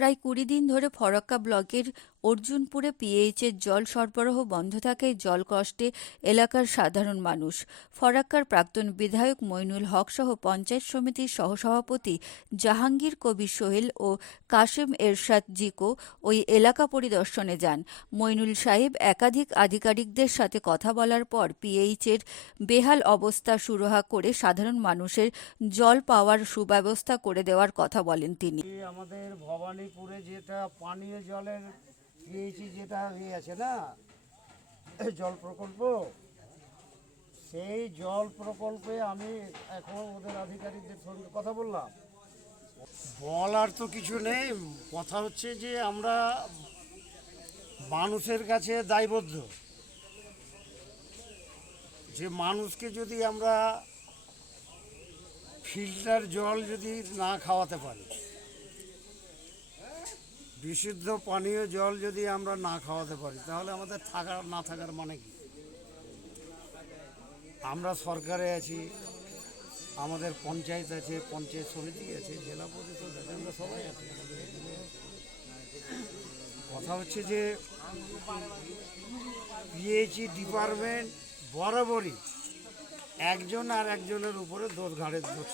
প্রায় কুড়ি দিন ধরে ফরাক্কা ব্লকের অর্জুনপুরে পিএইচের জল সরবরাহ বন্ধ থাকায় জল কষ্টে এলাকার সাধারণ মানুষ। ফরাক্কার প্রাক্তন বিধায়ক মইনুল হক সহ পঞ্চায়েত সমিতির সহসভাপতি জাহাঙ্গীর কবির সোহেল ও কাশেম এরশাদ জিকো ওই এলাকা পরিদর্শনে যান। মইনুল সাহেব একাধিক আধিকারিকদের সাথে কথা বলার পর পিএইচের বেহাল অবস্থা সুরাহা করে সাধারণ মানুষের জল পাওয়ার সুব্যবস্থা করে দেওয়ার কথা বলেন তিনি। আমাদের ভবানীপুরে যেটা পানীয় জলের পিএইচি যেটা ইয়ে আছে না জল প্রকল্প, সেই জল প্রকল্পে আমি এখন ওদের আধিকারিকদের সঙ্গে কথা বললাম। বলার তো কিছু নেই, কথা হচ্ছে যে আমরা মানুষের কাছে দায়বদ্ধ। যে মানুষকে যদি আমরা ফিল্টার জল যদি না খাওয়াতে পারি বিশুদ্ধ পানীয় জল যদি আমরা না খাওয়াতে পারি, তাহলে আমাদের থাকার না থাকার মানে কি আমরা সরকারে আছি, আমাদের পঞ্চায়েত আছে, পঞ্চায়েত সমিতি আছে, জেলা পরিষদ আছে, আমরা সবাই আছি কথা হচ্ছে যে পিএইচই ডিপার্টমেন্ট বরাবরই একজন আর একজনের উপরে দোষ, ঘাড়ে দোষ।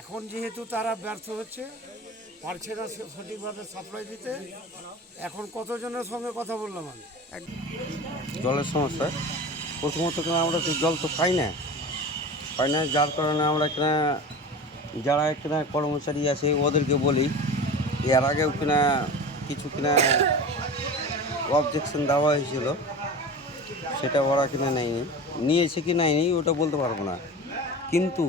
এখন যেহেতু তারা ব্যর্থ হচ্ছে পারছে না সঠিকভাবে সাপ্লাই দিতে, এখন কতজনের সঙ্গে কথা বললাম আমি? জলের সমস্যা। প্রথমত কিনা আমরা তো জল তো পাই না। পাই না, যার কারণে আমরা কিনা, যারা কিনা কর্মচারী আছে, ওদেরকে বলি এর আগেও কিনা কিছু কিনা অবজেকশন দেওয়া হয়েছিল, সেটা ওরা কিনা নেয়নি, নিয়েছে কি নেয়নি, ওটা বলতে পারব না। কিন্তু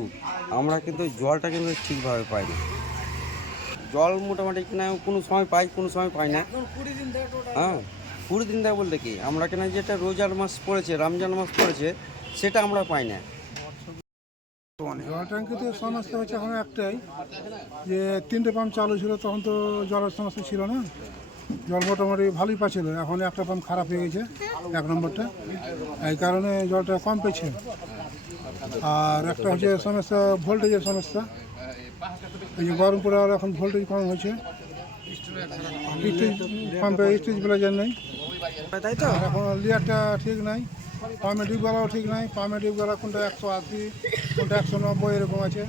আমরা কিন্তু জলটা কিন্তু ঠিকভাবে পাই না। জল মোটামুটি কিনা কোনো সময় পাই কোনো সময় পাই না। হ্যাঁ কুড়ি দিন দেয় বলতে কি আমরা কিনা যেটা রোজার মাস পড়েছে রমজান মাস পড়েছে সেটা আমরা পাই না। জল ট্যাঙ্কিতে সমস্যা হচ্ছে এখন একটাই যে তিনটে পাম্প চালু ছিল তখন তো জলের সমস্যা ছিল না। জল মোটামুটি ভালোই পাচ্ছিল এখন একটা পাম্প খারাপ হয়ে গেছে এক নম্বরটা। এই কারণে জলটা কম পেয়েছে। আর একটা হচ্ছে সমস্যা ভোল্টেজের সমস্যা। এই যে গরমপুরে আর এখন ভোল্টেজ কম হয়েছে। পাম্পে স্টেজ ব্লেজার নেই। তাই তো? এখন লিয়ারটা ঠিক নাই। পাম্পে ডিপগুলোও ঠিক নাই। পাম্পে ডিপগুলো কোনটা একশো আশি কোনটা একশো নব্বই এরকম আছে।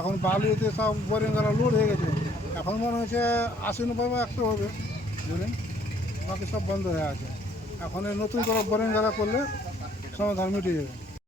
এখন বালিতে সব বোরিংগুলো লোড হয়ে গেছে। এখন মনে হচ্ছে আশি নব্বই বা একশো হবে। বুঝলেন? বাকি সব বন্ধ হয়ে আছে। এখন এই নতুন করে বোরিংগুলো করলে সমাধান মিটে যাবে।